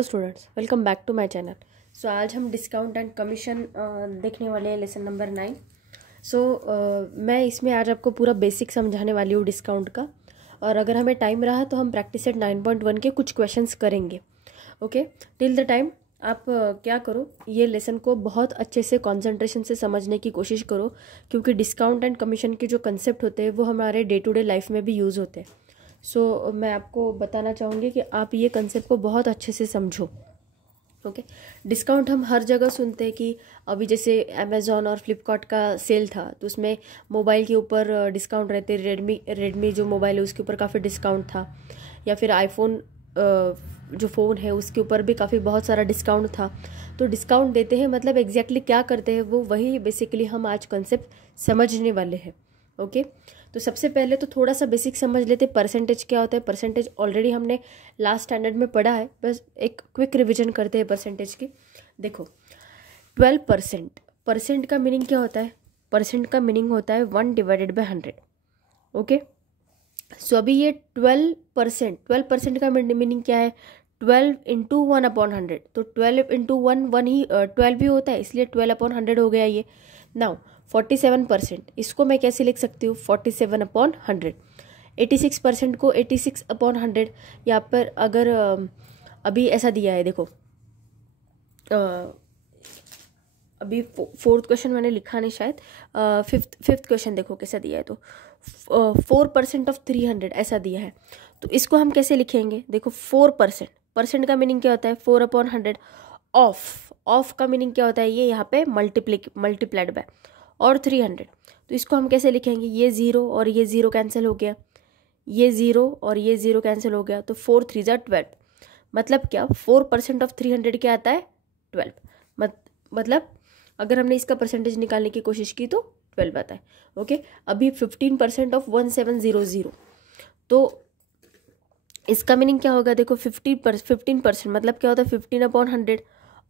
Students, welcome back to my channel. So आज हम discount and commission देखने वाले हैं, लेसन नंबर 9। मैं इसमें आज आपको पूरा बेसिक समझाने वाली हूँ डिस्काउंट का, और अगर हमें टाइम रहा तो हम प्रैक्टिस सेट 9.1 के कुछ क्वेश्चंस करेंगे। ओके, टिल द टाइम आप क्या करो, ये लेसन को बहुत अच्छे से कंसंट्रेशन से समझने की कोशिश करो, क्योंकि डिस्काउंट एंड कमीशन के जो कंसेप्ट होते हैं वो हमारे डे टू डे लाइफ में भी यूज़ होते हैं। मैं आपको बताना चाहूँगी कि आप ये कंसेप्ट को बहुत अच्छे से समझो। ओके, डिस्काउंट हम हर जगह सुनते हैं कि अभी जैसे अमेज़ॉन और फ्लिपकार्ट का सेल था तो उसमें मोबाइल के ऊपर डिस्काउंट रहते, रेडमी जो मोबाइल है उसके ऊपर काफ़ी डिस्काउंट था, या फिर आईफोन जो फ़ोन है उसके ऊपर भी काफ़ी बहुत सारा डिस्काउंट था। तो डिस्काउंट देते हैं मतलब एग्जैक्टली क्या करते हैं वो वही बेसिकली हम आज कंसेप्ट समझने वाले हैं। ओके, तो सबसे पहले तो थोड़ा सा बेसिक समझ लेते, परसेंटेज क्या होता है। परसेंटेज ऑलरेडी हमने लास्ट स्टैंडर्ड में पढ़ा है, बस एक क्विक रिवीजन करते हैं परसेंटेज की। देखो 12%, परसेंट का मीनिंग क्या होता है? परसेंट का मीनिंग होता है 1/100। ओके, सो अभी ये 12% का मीनिंग क्या है? 12 इंटू 1/100। तो 12 इंटू 1 ही 12 भी होता है, इसलिए 12/100 हो गया ये। नाउ 47%, इसको मैं कैसे लिख सकती हूँ? 47/100। 86% को 86/100। यहाँ पर अगर अभी ऐसा दिया है, देखो अभी फोर्थ क्वेश्चन मैंने लिखा नहीं शायद, फिफ्थ क्वेश्चन देखो कैसा दिया है। तो 4% ऑफ 300 ऐसा दिया है, तो इसको हम कैसे लिखेंगे? देखो 4%, परसेंट का मीनिंग क्या होता है? 4/100। ऑफ का मीनिंग क्या होता है? ये यहाँ पे मल्टीप्लाइड बाय और 300। तो इसको हम कैसे लिखेंगे? ये 0 और ये 0 कैंसिल हो गया, ये 0 और ये 0 कैंसिल हो गया, तो 4 3 ज़ा 12। मतलब क्या? 4% ऑफ 300 क्या आता है? 12। मतलब अगर हमने इसका परसेंटेज निकालने की कोशिश की तो 12 आता है। ओके, अभी 15% ऑफ 1700, तो इसका मीनिंग क्या होगा? देखो 15% मतलब क्या होता है? 15/100।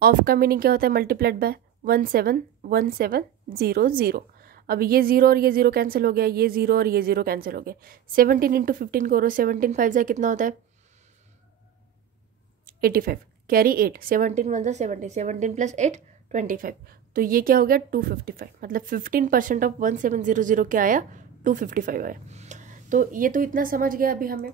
ऑफ का मीनिंग क्या होता है? Multiplied by 171700। अब ये 0 और ये 0 कैंसिल हो गया, ये 0 और ये 0 कैंसिल हो गया। 17 इंटू 15 करो, 17 5 जा कितना होता है? 85। Carry 8, 17 1 17, 17 plus 8 25। तो ये क्या हो गया? 255। मतलब 15% ऑफ 1700 क्या आया? 255 आया। तो ये तो इतना समझ गया। अभी हमें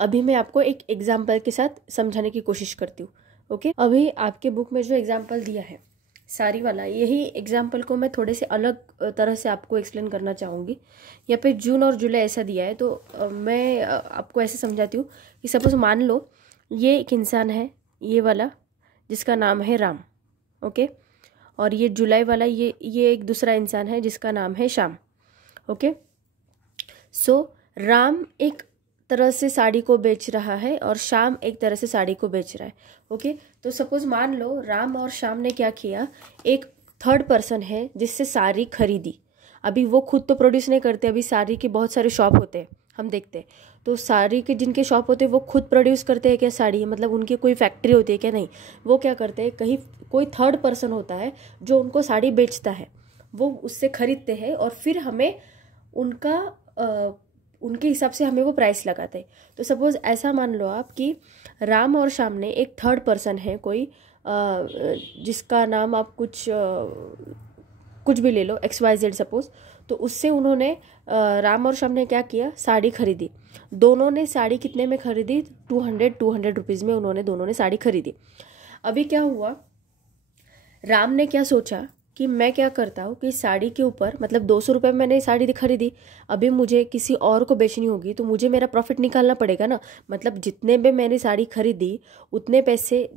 अभी मैं आपको एक एग्जाम्पल के साथ समझाने की कोशिश करती हूँ। ओके, अभी आपके बुक में जो एग्जाम्पल दिया है सारी वाला, यही एग्जाम्पल को मैं थोड़े से अलग तरह से आपको एक्सप्लेन करना चाहूँगी। यहाँ पे जून और जुलाई ऐसा दिया है, तो मैं आपको ऐसे समझाती हूँ कि सपोज मान लो ये एक इंसान है, ये वाला, जिसका नाम है राम। ओके, और ये जुलाई वाला ये एक दूसरा इंसान है जिसका नाम है श्याम। ओके, सो राम एक तरह से साड़ी को बेच रहा है और श्याम एक तरह से साड़ी को बेच रहा है। ओके, तो सपोज मान लो राम और श्याम ने क्या किया, एक थर्ड पर्सन है जिससे साड़ी खरीदी। अभी वो खुद तो प्रोड्यूस नहीं करते, अभी साड़ी के बहुत सारे शॉप होते हैं, हम देखते हैं। तो साड़ी के जिनके शॉप होते हैं वो खुद प्रोड्यूस करते हैं क्या साड़ी? मतलब उनकी कोई फैक्ट्री होती है क्या? नहीं, वो क्या करते हैं, कहीं कोई थर्ड पर्सन होता है जो उनको साड़ी बेचता है, वो उससे खरीदते हैं और फिर हमें उनके हिसाब से हमें वो प्राइस लगाते हैं। तो सपोज ऐसा मान लो आप कि राम और श्याम ने एक थर्ड पर्सन है कोई, जिसका नाम आप कुछ भी ले लो, XYZ सपोज। तो उससे उन्होंने राम और श्याम ने क्या किया, साड़ी खरीदी। दोनों ने साड़ी कितने में खरीदी? 200 रुपीज़ में उन्होंने दोनों ने साड़ी खरीदी। अभी क्या हुआ, राम ने क्या सोचा कि मैं क्या करता हूँ कि साड़ी के ऊपर, मतलब 200 रुपये में मैंने साड़ी खरीदी, अभी मुझे किसी और को बेचनी होगी तो मुझे मेरा प्रॉफिट निकालना पड़ेगा ना। मतलब जितने में मैंने साड़ी खरीदी उतने पैसे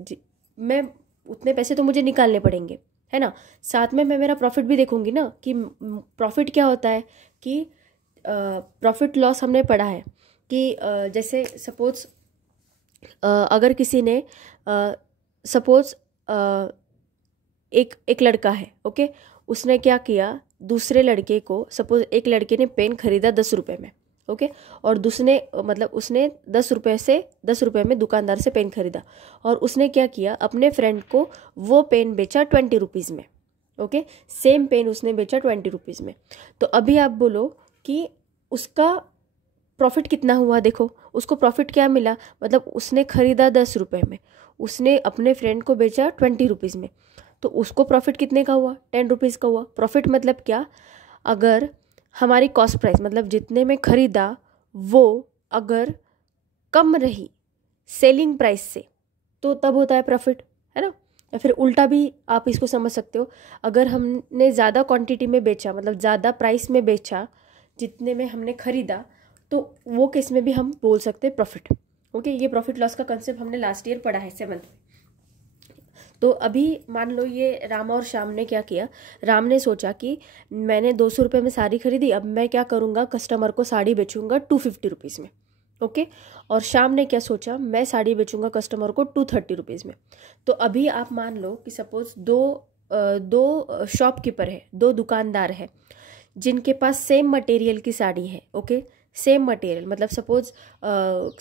तो मुझे निकालने पड़ेंगे, है ना। साथ में मैं मेरा प्रॉफिट भी देखूंगी ना, कि प्रॉफिट क्या होता है, कि प्रॉफिट लॉस हमने पढ़ा है कि जैसे सपोज अगर किसी ने सपोज एक लड़का है, ओके, उसने क्या किया, दूसरे लड़के को, सपोज एक लड़के ने पेन खरीदा 10 रुपये में, ओके, और उसने 10 रुपये में दुकानदार से पेन खरीदा, और उसने क्या किया, अपने फ्रेंड को वो पेन बेचा 20 रुपीज़ में। ओके, सेम पेन उसने बेचा 20 रुपीज़ में। तो अभी आप बोलो कि उसका प्रॉफिट कितना हुआ देखो, उसको प्रॉफिट क्या मिला, मतलब उसने खरीदा 10 रुपये में, उसने अपने फ्रेंड को बेचा 20 रुपीज़ में, तो उसको प्रॉफिट कितने का हुआ, 10 रुपीज़ का हुआ। प्रॉफिट मतलब क्या, अगर हमारी कॉस्ट प्राइस मतलब जितने में खरीदा वो अगर कम रही सेलिंग प्राइस से तो तब होता है प्रॉफिट, है ना। या फिर उल्टा भी आप इसको समझ सकते हो, अगर हमने ज़्यादा क्वांटिटी में बेचा मतलब ज़्यादा प्राइस में बेचा जितने में हमने खरीदा, तो वो केस में भी हम बोल सकते हैं प्रॉफिट। ओके, ये प्रॉफिट लॉस का कंसेप्ट हमने लास्ट ईयर पढ़ा है 7th में। तो अभी मान लो ये राम और श्याम ने क्या किया, राम ने सोचा कि मैंने 200 रुपये में साड़ी खरीदी, अब मैं क्या करूँगा, कस्टमर को साड़ी बेचूंगा 250 रुपीज़ में। ओके, और श्याम ने क्या सोचा, मैं साड़ी बेचूंगा कस्टमर को 230 रुपीज़ में। तो अभी आप मान लो कि सपोज दो शॉपकीपर है, दो दुकानदार है जिनके पास सेम मटेरियल की साड़ी है। ओके, सेम मटेरियल मतलब सपोज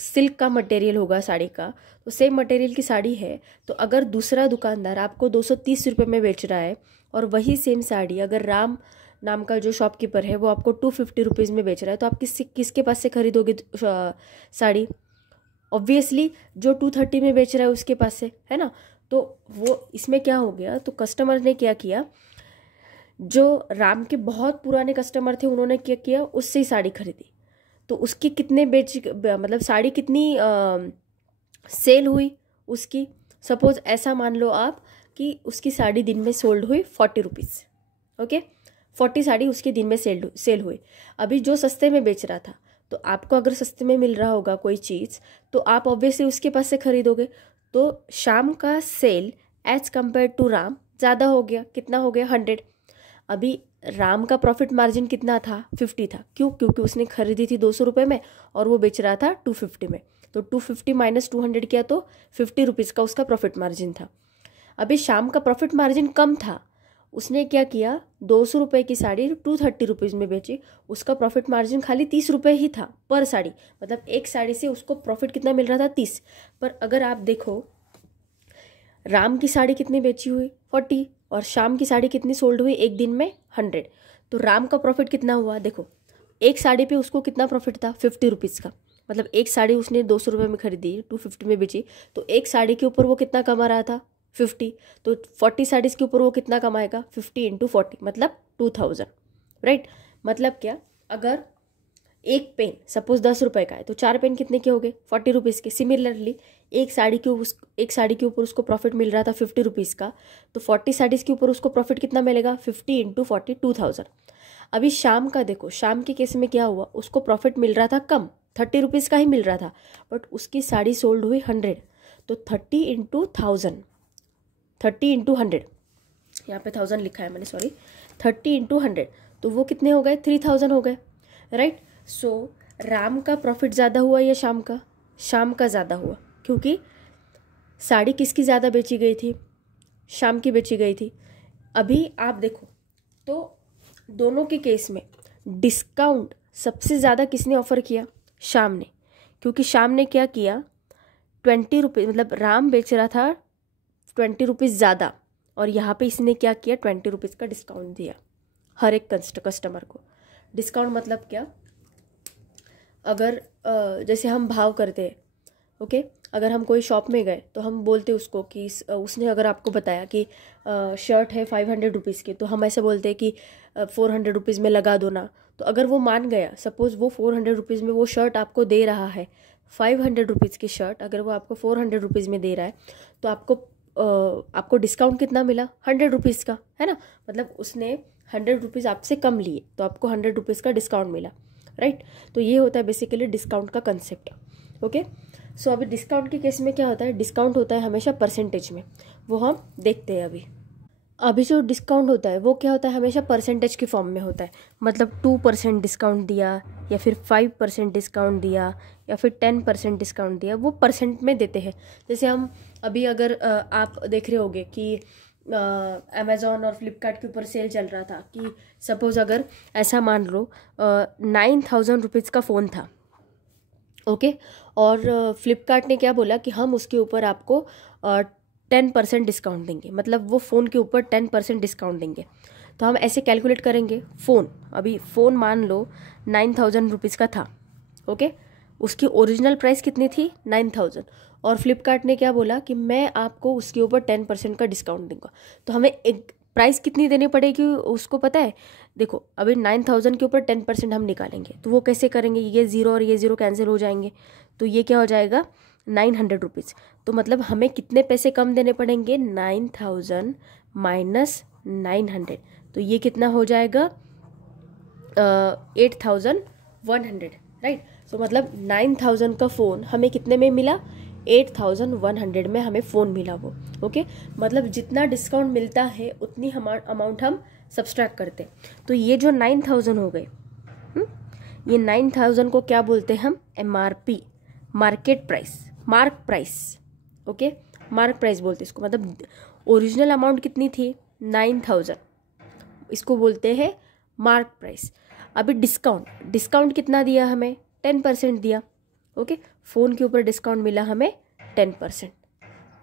सिल्क का मटेरियल होगा साड़ी का, तो सेम मटेरियल की साड़ी है, तो अगर दूसरा दुकानदार आपको 230 रुपये में बेच रहा है और वही सेम साड़ी अगर राम नाम का जो शॉपकीपर है वो आपको 250 रुपीज़ में बेच रहा है, तो आप किसके पास से खरीदोगे साड़ी? ऑब्वियसली जो 230 में बेच रहा है उसके पास से, है ना। तो वो इसमें क्या हो गया, तो कस्टमर ने क्या किया, जो राम के बहुत पुराने कस्टमर थे उन्होंने क्या किया, उससे ही साड़ी खरीदी। तो उसकी कितने मतलब साड़ी कितनी सेल हुई उसकी, सपोज ऐसा मान लो आप कि उसकी साड़ी दिन में सोल्ड हुई 40 रुपीज़। ओके, 40 साड़ी उसके दिन में सेल हुई। अभी जो सस्ते में बेच रहा था, तो आपको अगर सस्ते में मिल रहा होगा कोई चीज़ तो आप ऑब्वियसली उसके पास से खरीदोगे। तो शाम का sale as compared to Ram ज़्यादा हो गया, कितना हो गया, 100। अभी राम का प्रॉफिट मार्जिन कितना था, 50 था। क्यों? क्योंकि उसने खरीदी थी 200 रुपये में और वो बेच रहा था 250 में, तो 250 माइनस 200 किया तो 50 रुपीज़ का उसका प्रॉफिट मार्जिन था। अभी शाम का प्रॉफिट मार्जिन कम था, उसने क्या किया, 200 रुपये की साड़ी 230 रुपीज़ में बेची, उसका प्रॉफिट मार्जिन खाली 30 रुपये ही था पर साड़ी, मतलब एक साड़ी से उसको प्रॉफिट कितना मिल रहा था, 30। पर अगर आप देखो राम की साड़ी कितनी बेची हुई, 40, और शाम की साड़ी कितनी सोल्ड हुई एक दिन में, 100। तो राम का प्रॉफिट कितना हुआ देखो, एक साड़ी पे उसको कितना प्रॉफिट था, 50 रुपीज़ का, मतलब एक साड़ी उसने 200 रुपये में खरीदी, 250 में बेची, तो एक साड़ी के ऊपर वो कितना कमा रहा था, 50। तो 40 साड़ीज़ के ऊपर वो कितना कमाएगा, 50 इंटू 40 मतलब 2000, राइट। मतलब क्या, अगर एक पेन सपोज 10 रुपये का है तो 4 पेन कितने के हो गए, 40 रुपीज़ के। सिमिलरली एक साड़ी के ऊपर उसको प्रॉफिट मिल रहा था 50 रुपीज़ का, तो 40 साड़ीज़ के ऊपर उसको प्रॉफिट कितना मिलेगा, 50 इंटू 40 2000। अभी शाम का देखो, शाम के केस में क्या हुआ, उसको प्रॉफिट मिल रहा था कम, 30 रुपीज़ का ही मिल रहा था, बट उसकी साड़ी सोल्ड हुई 100, तो 30 इंटू 1000, 30 इंटू 100, यहाँ पे 1000 लिखा है मैंने, सॉरी, 30 इंटू 100, तो वो कितने हो गए, 3000 हो गए, राइट। सो राम का प्रॉफिट ज़्यादा हुआ या शाम का, शाम का ज़्यादा हुआ, क्योंकि साड़ी किसकी ज़्यादा बेची गई थी, शाम की बेची गई थी। अभी आप देखो तो दोनों के केस में डिस्काउंट सबसे ज़्यादा किसने ऑफ़र किया, शाम ने, क्योंकि शाम ने क्या किया, 20 रुपीज़, मतलब राम बेच रहा था 20 रुपीज़ ज़्यादा, और यहाँ पे इसने क्या किया, 20 रुपीज़ का डिस्काउंट दिया हर एक कस्टमर को। डिस्काउंट मतलब क्या, अगर जैसे हम भाव करते हैं, ओके, अगर हम कोई शॉप में गए तो हम बोलते उसको कि उसने अगर आपको बताया कि शर्ट है 500 रुपीज़ की, तो हम ऐसे बोलते हैं कि 400 रुपीज़ में लगा दो ना। तो अगर वो मान गया, सपोज़ वो 400 रुपीज़ में वो शर्ट आपको दे रहा है, 500 रुपीज़ की शर्ट अगर वो आपको 400 रुपीज़ में दे रहा है, तो आपको डिस्काउंट कितना मिला, 100 रुपीज़ का, है ना। मतलब उसने 100 रुपीज़ आपसे कम लिए तो आपको 100 रुपीज़ का डिस्काउंट मिला, राइट। तो ये होता है बेसिकली डिस्काउंट का कंसेप्ट, ओके। सो अभी डिस्काउंट के केस में क्या होता है, डिस्काउंट होता है हमेशा परसेंटेज में, वो हम देखते हैं। अभी जो डिस्काउंट होता है वो क्या होता है, हमेशा परसेंटेज के फॉर्म में होता है, मतलब 2% डिस्काउंट दिया या फिर 5% डिस्काउंट दिया या फिर 10% डिस्काउंट दिया, वो परसेंट में देते हैं। जैसे हम अभी अगर आप देख रहे होंगे कि अमेज़ॉन और फ्लिपकार्ट के ऊपर सेल चल रहा था कि सपोज़ अगर ऐसा मान लो 9000 रुपीज़ का फ़ोन था, ओके, और फ्लिपकार्ट ने क्या बोला कि हम उसके ऊपर आपको 10% डिस्काउंट देंगे, मतलब वो फ़ोन के ऊपर 10% डिस्काउंट देंगे। तो हम ऐसे कैलकुलेट करेंगे, फ़ोन मान लो 9000 रुपीज़ का था, ओके। उसकी ओरिजिनल प्राइस कितनी थी 9000, और फ्लिपकार्ट ने क्या बोला कि मैं आपको उसके ऊपर 10% का डिस्काउंट दूंगा। तो हमें एक प्राइस कितनी देनी पड़ेगी उसको पता है। देखो अभी 9000 के ऊपर 10% हम निकालेंगे, तो वो कैसे करेंगे, ये ज़ीरो और ये ज़ीरो कैंसिल हो जाएंगे, तो ये क्या हो जाएगा 900 रुपीज़। तो मतलब हमें कितने पैसे कम देने पड़ेंगे, 9000 माइनस 900, तो ये कितना हो जाएगा 8100, राइट। सो मतलब 9000 का फ़ोन हमें कितने में मिला, 8100 में हमें फ़ोन मिला वो, ओके। मतलब जितना डिस्काउंट मिलता है उतनी अमाउंट हम सब्सट्रैक्ट करते हैं। तो ये जो 9000 हो गए, ये 9000 को क्या बोलते हैं हम, MRP, market price, mark price, okay, mark price बोलते हैं इसको। मतलब ओरिजिनल अमाउंट कितनी थी 9000, इसको बोलते हैं मार्क प्राइस। अभी डिस्काउंट कितना दिया हमें, 10% दिया, ओके। फ़ोन के ऊपर डिस्काउंट मिला हमें 10%।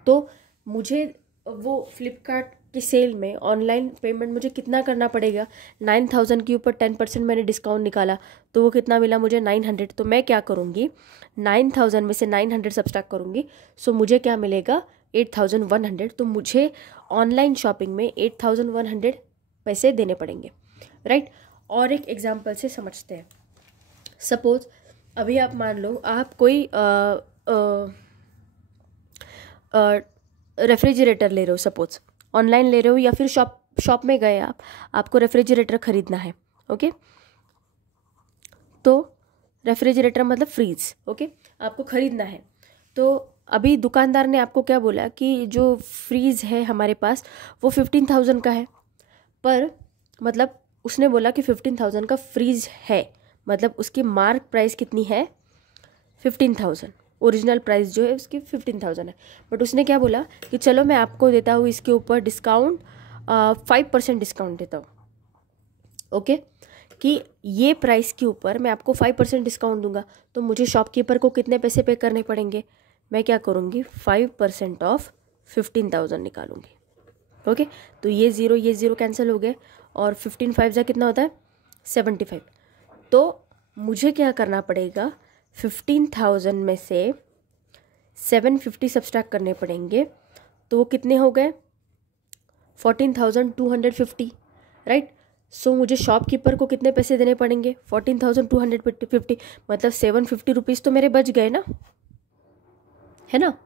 तो मुझे वो फ्लिपकार्ट की सेल में ऑनलाइन पेमेंट मुझे कितना करना पड़ेगा, 9000 के ऊपर 10% मैंने डिस्काउंट निकाला, तो वो कितना मिला मुझे 900। तो मैं क्या करूँगी, 9000 में से 900 सब्सट्रैक्ट करूँगी, सो मुझे क्या मिलेगा 8100। तो मुझे ऑनलाइन शॉपिंग में 8100 पैसे देने पड़ेंगे, राइट। और एक एग्जांपल से समझते हैं। सपोज अभी आप मान लो आप कोई रेफ्रिजरेटर ले रहे हो, सपोज ऑनलाइन ले रहे हो या फिर शॉप में गए आपको रेफ्रिजरेटर खरीदना है, ओके। तो रेफ्रिजरेटर मतलब फ्रीज, ओके, आपको खरीदना है। तो अभी दुकानदार ने आपको क्या बोला कि जो फ्रीज है हमारे पास वो 15000 का है, पर मतलब उसने बोला कि 15000 का फ्रीज है, मतलब उसकी मार्क प्राइस कितनी है 15000, ओरिजिनल प्राइस जो है उसकी 15000 है। बट उसने क्या बोला कि चलो मैं आपको देता हूँ इसके ऊपर डिस्काउंट, 5% डिस्काउंट देता हूँ, ओके, कि ये प्राइस के ऊपर मैं आपको 5% डिस्काउंट दूंगा। तो मुझे शॉपकीपर को कितने पैसे पे करने पड़ेंगे, मैं क्या करूँगी 5% ऑफ 15000 निकालूंगी, ओके। तो ये ज़ीरो कैंसिल हो गए, और 15 5 जा कितना होता है 75। तो मुझे क्या करना पड़ेगा, 15000 में से 750 सब्सट्रैक्ट करने पड़ेंगे, तो वो कितने हो गए 14250, राइट। सो मुझे शॉपकीपर को कितने पैसे देने पड़ेंगे 14250, मतलब 750 रुपीज़ तो मेरे बच गए ना, है ना।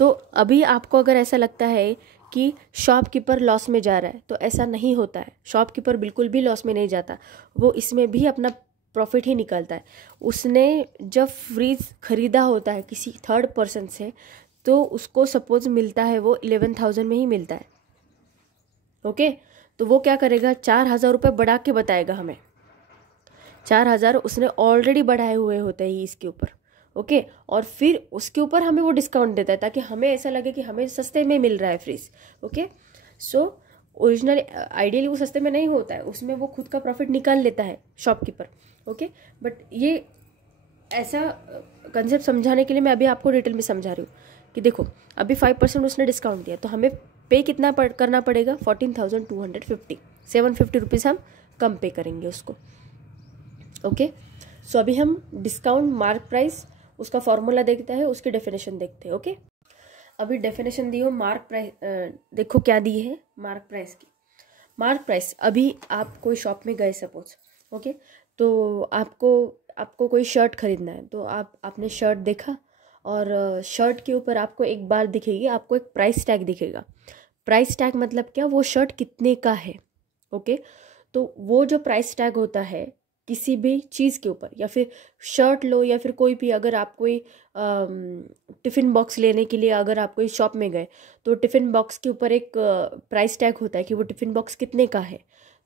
तो अभी आपको अगर ऐसा लगता है कि शॉपकीपर लॉस में जा रहा है, तो ऐसा नहीं होता है। शॉपकीपर बिल्कुल भी लॉस में नहीं जाता, वो इसमें भी अपना प्रॉफिट ही निकालता है। उसने जब फ्रीज खरीदा होता है किसी थर्ड पर्सन से, तो उसको सपोज मिलता है वो 11000 में ही मिलता है, ओके। तो वो क्या करेगा 4000 रुपये बढ़ा के बताएगा हमें, 4000 उसने ऑलरेडी बढ़ाए हुए होते हैं इसके ऊपर, ओके। और फिर उसके ऊपर हमें वो डिस्काउंट देता है ताकि हमें ऐसा लगे कि हमें सस्ते में मिल रहा है fridge, okay. So original ideally वो सस्ते में नहीं होता है, उसमें वो खुद का प्रॉफिट निकाल लेता है शॉपकीपर, ओके। बट ये ऐसा कंसेप्ट समझाने के लिए मैं अभी आपको डिटेल में समझा रही हूँ कि देखो अभी 5% उसने डिस्काउंट दिया, तो हमें पे कितना करना पड़ेगा 14250, 750 रुपीज़ हम कम पे करेंगे उसको, ओके। सो अभी हम डिस्काउंट मार्क प्राइस उसका फॉर्मूला देखते हैं, उसकी डेफिनेशन देखते हैं, ओके। अभी डेफिनेशन दी हो मार्क प्राइस, देखो क्या दी है मार्क प्राइस की। मार्क प्राइस, अभी आप कोई शॉप में गए सपोज, ओके, तो आपको कोई शर्ट खरीदना है, तो आपने शर्ट देखा, और शर्ट के ऊपर आपको एक बार दिखेगी, आपको एक प्राइस टैग दिखेगा। प्राइस टैग मतलब क्या, वो शर्ट कितने का है, ओके। तो वो जो प्राइस टैग होता है किसी भी चीज़ के ऊपर, या फिर शर्ट लो या फिर कोई भी, अगर आप कोई टिफ़िन बॉक्स लेने के लिए अगर आप कोई शॉप में गए, तो टिफ़िन बॉक्स के ऊपर एक प्राइस टैग होता है कि वो टिफ़िन बॉक्स कितने का है।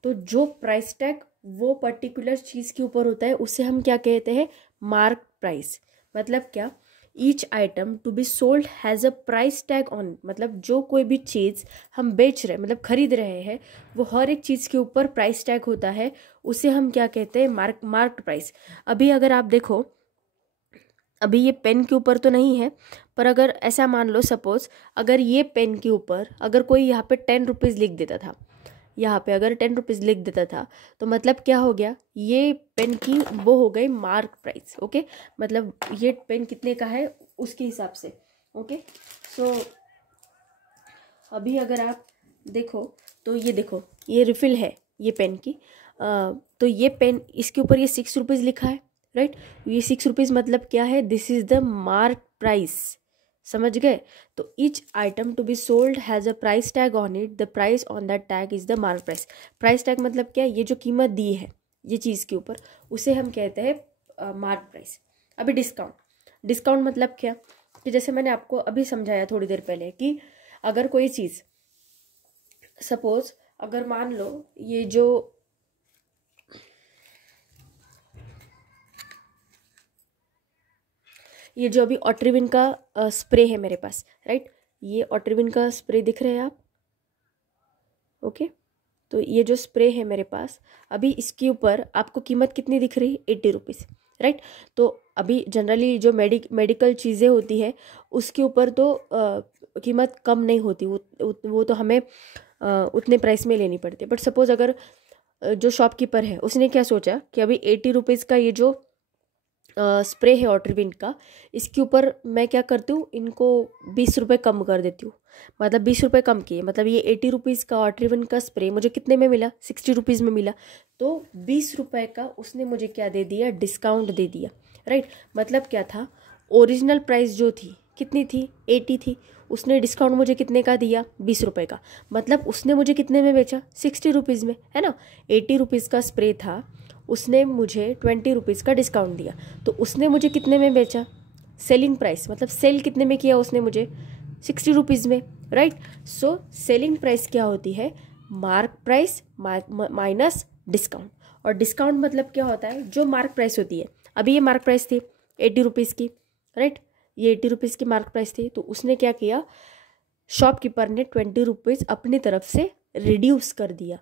तो जो प्राइस टैग वो पर्टिकुलर चीज़ के ऊपर होता है उसे हम क्या कहते हैं, मार्क प्राइस। मतलब क्या, each item to be sold has a price tag on, मतलब जो कोई भी चीज़ हम बेच रहे हैं, मतलब खरीद रहे हैं, वो हर एक चीज़ के ऊपर प्राइस टैग होता है, उसे हम क्या कहते हैं, मार्क प्राइस। अभी अगर आप देखो, अभी ये पेन के ऊपर तो नहीं है, पर अगर ऐसा मान लो सपोज, अगर ये पेन के ऊपर अगर कोई यहाँ पे 10 रुपीज़ लिख देता था, यहाँ पे अगर 10 रुपीज़ लिख देता था तो मतलब क्या हो गया, ये पेन की वो हो गई मार्क प्राइस। ओके, मतलब ये पेन कितने का है उसके हिसाब से। ओके, सो अभी अगर आप देखो तो ये देखो, ये रिफिल है ये पेन की। तो ये पेन, इसके ऊपर ये 6 रुपीज़ लिखा है, राइट। ये 6 रुपीज़ मतलब क्या है, this is the mark price. समझ गए? तो each item to be sold has a price tag on it, the price on that tag is the mark price. Price tag मतलब क्या है, ये जो कीमत दी है ये चीज़ के ऊपर, उसे हम कहते हैं मार्क प्राइस। अभी डिस्काउंट, डिस्काउंट मतलब क्या, कि जैसे मैंने आपको अभी समझाया थोड़ी देर पहले कि अगर कोई चीज़, सपोज अगर मान लो ये जो अभी ऑट्रिविन का स्प्रे है मेरे पास, राइट, ये ऑट्रिविन का स्प्रे दिख रहे हैं आप? ओके, तो ये जो स्प्रे है मेरे पास, अभी इसके ऊपर आपको कीमत कितनी दिख रही है, 80 रुपीज़, राइट। तो अभी जनरली जो मेडिकल चीज़ें होती है उसके ऊपर तो कीमत कम नहीं होती, वो तो हमें उतने प्राइस में लेनी पड़ती है। बट सपोज अगर जो शॉपकीपर है उसने क्या सोचा कि अभी 80 रुपीज़ का ये जो स्प्रे है ऑट्रिविन का, इसके ऊपर मैं क्या करती हूँ, इनको 20 रुपये कम कर देती हूँ। मतलब 20 रुपये कम किए, मतलब ये 80 रुपीज़ का ऑट्रिविन का स्प्रे मुझे कितने में मिला, 60 रुपीज़ में मिला। तो 20 रुपये का उसने मुझे क्या दे दिया, डिस्काउंट दे दिया, राइट। मतलब क्या था, ओरिजिनल प्राइस जो थी कितनी थी, 80 थी, उसने डिस्काउंट मुझे कितने का दिया, 20 रुपये का। मतलब उसने मुझे कितने में बेचा, 60 रुपीज़ में, है ना। 80 रुपीज़ का स्प्रे था, उसने मुझे 20 रुपीज़ का डिस्काउंट दिया, तो उसने मुझे कितने में बेचा, सेलिंग प्राइस, मतलब सेल कितने में किया उसने मुझे, 60 रुपीज़ में, राइट। सो सेलिंग प्राइस क्या होती है, मार्क प्राइस माइनस डिस्काउंट। और डिस्काउंट मतलब क्या होता है, जो मार्क प्राइस होती है, अभी ये मार्क प्राइस थी 80 रुपीज़ की, राइट, ये 80 रुपीज़ की मार्क प्राइस थी, तो उसने क्या किया, शॉपकीपर ने 20 रुपीज़ अपनी तरफ से रिड्यूस कर दिया।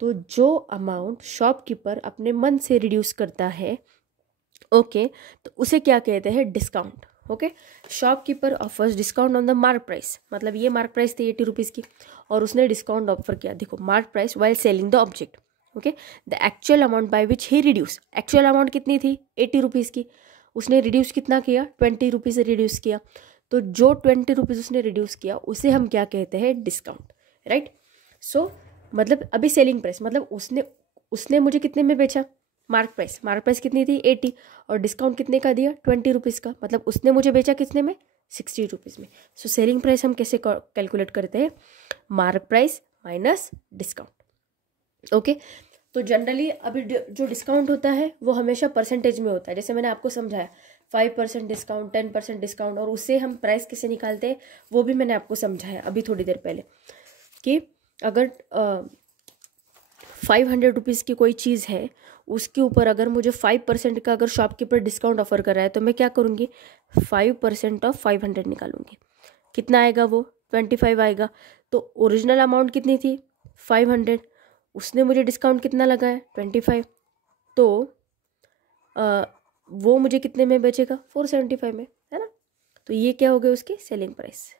तो जो अमाउंट शॉपकीपर अपने मन से रिड्यूस करता है, ओके, तो उसे क्या कहते हैं, discount. Okay, shopkeeper offers discount on the mark price, मतलब ये मार्क प्राइस थी 80 रुपीज़ की और उसने डिस्काउंट ऑफर किया, देखो mark price while selling the object. Okay, the actual amount by which he reduce, actual amount कितनी थी, 80 रुपीज़ की, उसने रिड्यूस कितना किया, 20 रुपीज़ से रिड्यूस किया। तो जो 20 रुपीज़ उसने रिड्यूस किया उसे हम क्या कहते हैं, डिस्काउंट, राइट। सो मतलब अभी सेलिंग प्राइस मतलब उसने मुझे कितने में बेचा, मार्क प्राइस कितनी थी, 80, और डिस्काउंट कितने का दिया, 20 रुपीज़ का, मतलब उसने मुझे बेचा कितने में, 60 रुपीज़ में। सो सेलिंग प्राइस हम कैसे कैलकुलेट करते हैं, mark price minus discount. Okay, तो जनरली अभी जो डिस्काउंट होता है वो हमेशा परसेंटेज में होता है, जैसे मैंने आपको समझाया 5% डिस्काउंट, 10% डिस्काउंट, और उससे हम प्राइस कैसे निकालते हैं वो भी मैंने आपको समझाया अभी थोड़ी देर पहले, कि अगर 500 रुपीज़ की कोई चीज़ है, उसके ऊपर अगर मुझे 5% का अगर शॉपकीपर डिस्काउंट ऑफर कर रहा है, तो मैं क्या करूँगी, 5% ऑफ 500 निकालूंगी, कितना आएगा वो, 25 आएगा। तो ओरिजिनल अमाउंट कितनी थी, 500, उसने मुझे डिस्काउंट कितना लगाया, 25, तो वो मुझे कितने में बेचेगा, 475 में, है ना। तो ये क्या हो गया, उसकी सेलिंग प्राइस,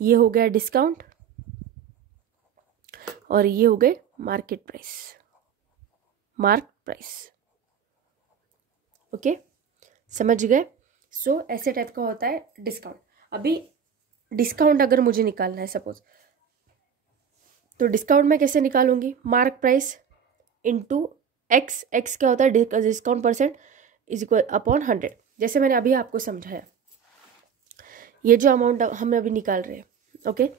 ये हो गया डिस्काउंट, और ये हो गए मार्क प्राइस। ओके, समझ गए। सो ऐसे टाइप का होता है डिस्काउंट। अभी डिस्काउंट अगर मुझे निकालना है सपोज, तो डिस्काउंट मैं कैसे निकालूंगी, मार्क प्राइस इंटू एक्स क्या होता है, discount percent is equal upon 100। जैसे मैंने अभी आपको समझाया, ये जो अमाउंट हम अभी निकाल रहे हैं, ओके,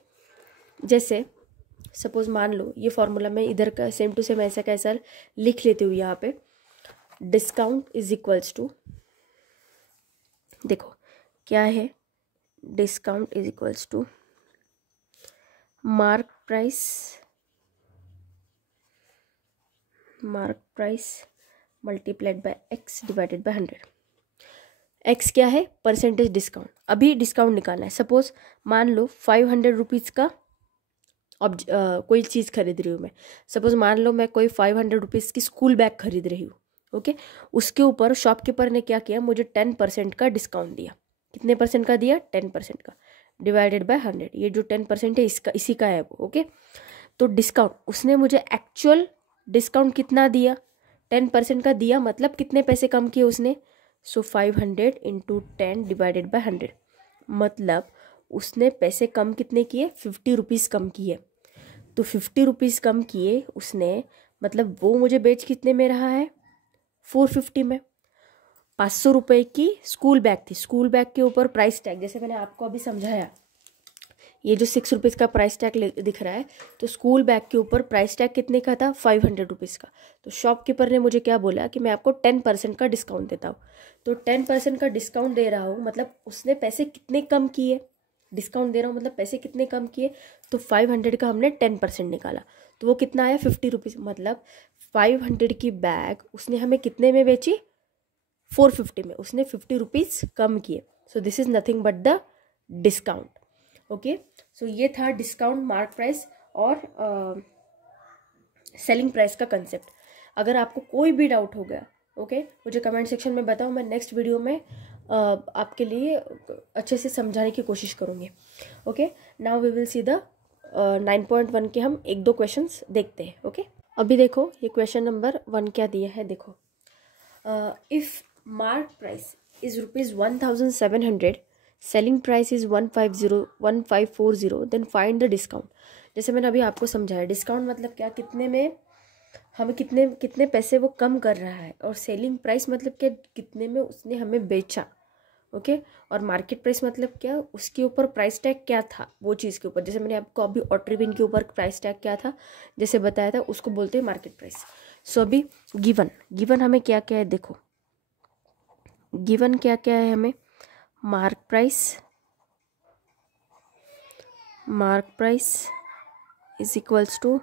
जैसे सपोज मान लो ये फॉर्मूला मैं इधर का सेम टू सेम ऐसा कैसा लिख लेती हूँ यहाँ पे, डिस्काउंट इज इक्वल्स टू, देखो क्या है, discount is equals to mark price multiplied by x divided by 100। X क्या है, परसेंटेज डिस्काउंट। अभी डिस्काउंट निकालना है, सपोज मान लो 500 रुपीज़ का कोई चीज़ खरीद रही हूँ मैं, सपोज मान लो मैं कोई 500 रुपीज़ की स्कूल बैग खरीद रही हूँ, ओके, उसके ऊपर शॉपकीपर ने क्या किया, मुझे 10% का डिस्काउंट दिया, कितने परसेंट का दिया, 10% का, डिवाइडेड बाय 100, ये जो 10% है इसका, इसी का है वो, ओके। तो डिस्काउंट, उसने मुझे एक्चुअल डिस्काउंट कितना दिया, 10% का दिया, मतलब कितने पैसे कम किए उसने, सो 500 इंटू 10 डिवाइडेड बाय 100, मतलब उसने पैसे कम कितने किए, 50 रुपीज़ कम किए। तो 50 रुपीज़ कम किए उसने, मतलब वो मुझे बेच कितने में रहा है, 450 में। 500 रुपये की स्कूल बैग थी, स्कूल बैग के ऊपर प्राइस टैग, जैसे मैंने आपको अभी समझाया, ये जो 6 रुपीज़ का प्राइस टैग दिख रहा है, तो स्कूल बैग के ऊपर प्राइस टैग कितने का था, 500 रुपीज़ का। तो शॉपकीपर ने मुझे क्या बोला कि मैं आपको 10% का डिस्काउंट देता हूँ। तो 10% का डिस्काउंट दे रहा हूँ, मतलब उसने पैसे कितने कम किए, डिस्काउंट दे रहा हूँ मतलब पैसे कितने कम किए। तो 500 का हमने 10% निकाला, तो वो कितना आया, 50 रुपीज़, मतलब 500 की बैग उसने हमें कितने में बेची, 450 में, उसने 50 रुपीज़ कम किए। So this is nothing but the discount, okay. So ये था डिस्काउंट, मार्क प्राइस और सेलिंग प्राइस का कंसेप्ट। अगर आपको कोई भी डाउट हो गया, ओके, मुझे कमेंट सेक्शन में बताओ, मैं नेक्स्ट वीडियो में आपके लिए अच्छे से समझाने की कोशिश करूँगी, okay. Now we will see the 9.1 के हम एक दो क्वेश्चंस देखते हैं, ओके। अभी देखो ये क्वेश्चन नंबर 1 क्या दिया है, देखो, if mark price is ₹1700, selling price is 1540, then find the discount. जैसे मैंने अभी आपको समझाया, डिस्काउंट मतलब क्या, कितने में हमें कितने कितने पैसे वो कम कर रहा है, और सेलिंग प्राइस मतलब क्या, कितने में उसने हमें बेचा, ओके। और मार्केट प्राइस मतलब क्या, उसके ऊपर प्राइस टैग क्या था वो चीज़ के ऊपर, जैसे मैंने आपको अभी ऑट्रिबिन के ऊपर प्राइस टैग क्या था जैसे बताया था, उसको बोलते हैं मार्केट प्राइस। सो अभी गिवन गिवन हमें क्या क्या है, देखो गिवन क्या क्या है हमें, mark price is equals to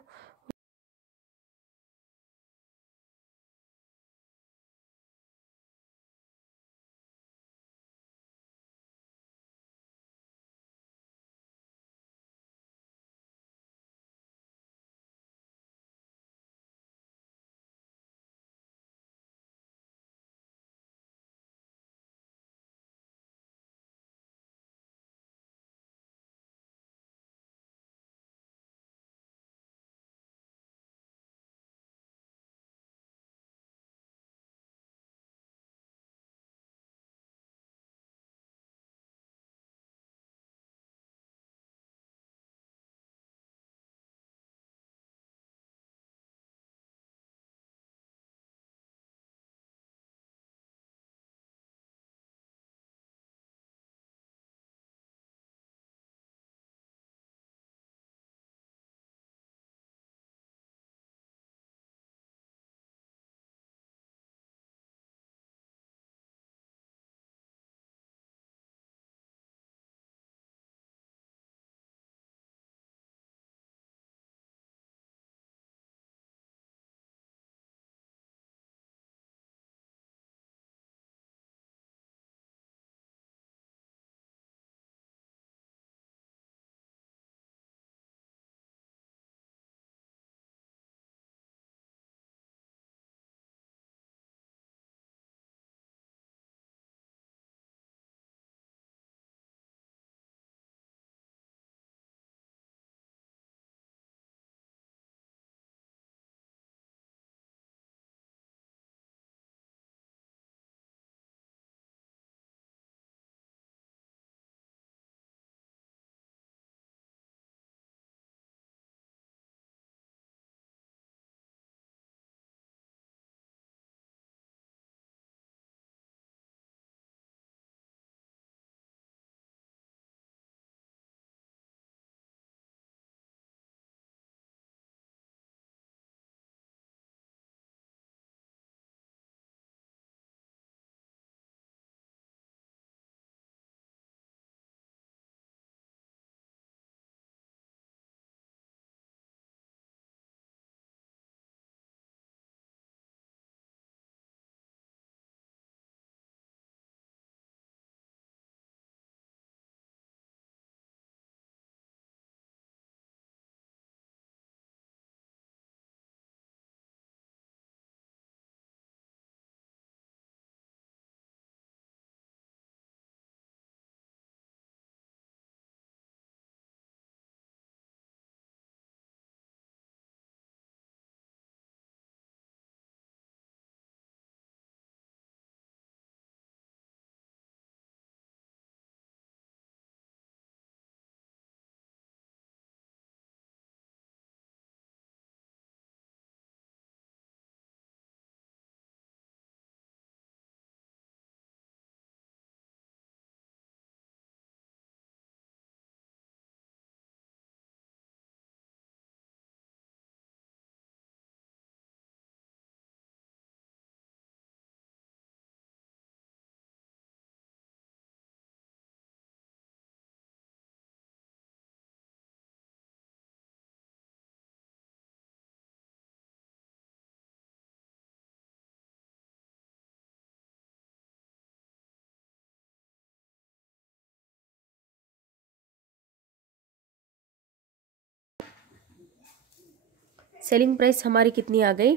selling price हमारी कितनी आ गई,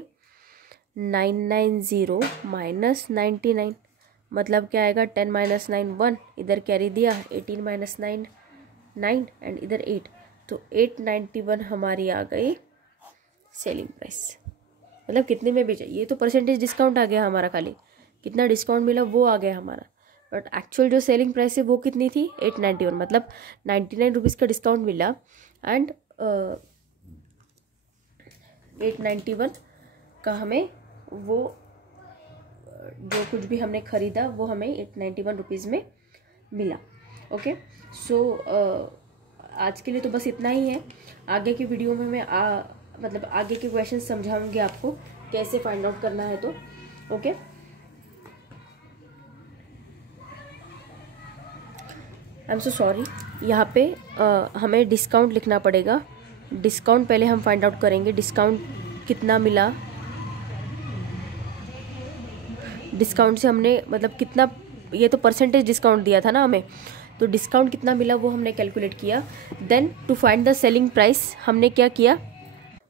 990 माइनस 99, मतलब क्या आएगा, 10 माइनस 9 1, इधर कैरी दिया, 18 माइनस 9 9 एंड इधर 8, तो 891 हमारी आ गई सेलिंग प्राइस। मतलब कितने में बेचा, ये तो परसेंटेज डिस्काउंट आ गया हमारा, खाली कितना डिस्काउंट मिला वो आ गया हमारा, बट एक्चुअल जो सेलिंग प्राइस है वो कितनी थी, 891, मतलब 99 रुपीज़ का डिस्काउंट मिला एंड 891 का हमें वो जो कुछ भी हमने ख़रीदा वो हमें 891 रुपीज़ में मिला। ओके, सो आज के लिए तो बस इतना ही है। आगे की वीडियो में मैं मतलब आगे के क्वेश्चन समझाऊंगी आपको कैसे फाइंड आउट करना है, तो okay. I am so sorry, यहाँ पे हमें डिस्काउंट लिखना पड़ेगा। डिस्काउंट पहले हम फाइंड आउट करेंगे, डिस्काउंट कितना मिला, डिस्काउंट से हमने मतलब कितना, ये तो परसेंटेज डिस्काउंट दिया था ना हमें, तो डिस्काउंट कितना मिला वो हमने कैलकुलेट किया। Then to find the selling price हमने क्या किया,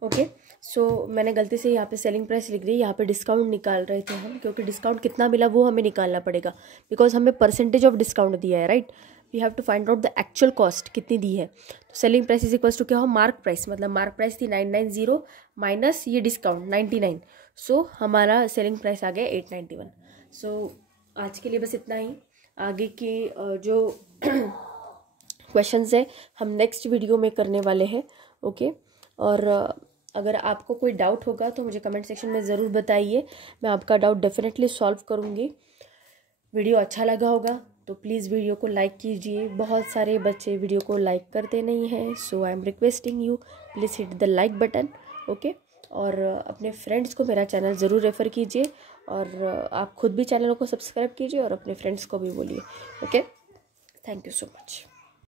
ओके, सो मैंने गलती से यहाँ पे सेलिंग प्राइस लिख दी, यहाँ पे डिस्काउंट निकाल रहे थे हम, क्योंकि डिस्काउंट कितना मिला वो हमें निकालना पड़ेगा, बिकॉज हमें परसेंटेज ऑफ डिस्काउंट दिया है, right. We have to find out the actual cost कितनी दी है। तो selling price is equals to क्या हो, मार्क प्राइस, मतलब मार्क प्राइस थी 990 माइनस ये डिस्काउंट 99, सो हमारा सेलिंग प्राइस आ गया 891। सो आज के लिए बस इतना ही। आगे के जो क्वेश्चंस है हम नेक्स्ट वीडियो में करने वाले हैं, ओके। और अगर आपको कोई डाउट होगा तो मुझे कमेंट सेक्शन में ज़रूर बताइए, मैं आपका डाउट डेफिनेटली सॉल्व करूँगी। वीडियो अच्छा लगा होगा तो प्लीज़ वीडियो को लाइक कीजिए, बहुत सारे बच्चे वीडियो को लाइक करते नहीं हैं, so I am requesting you please hit the like button, okay. और अपने फ्रेंड्स को मेरा चैनल ज़रूर रेफ़र कीजिए, और आप खुद भी चैनल को सब्सक्राइब कीजिए और अपने फ्रेंड्स को भी बोलिए, okay. Thank you so much.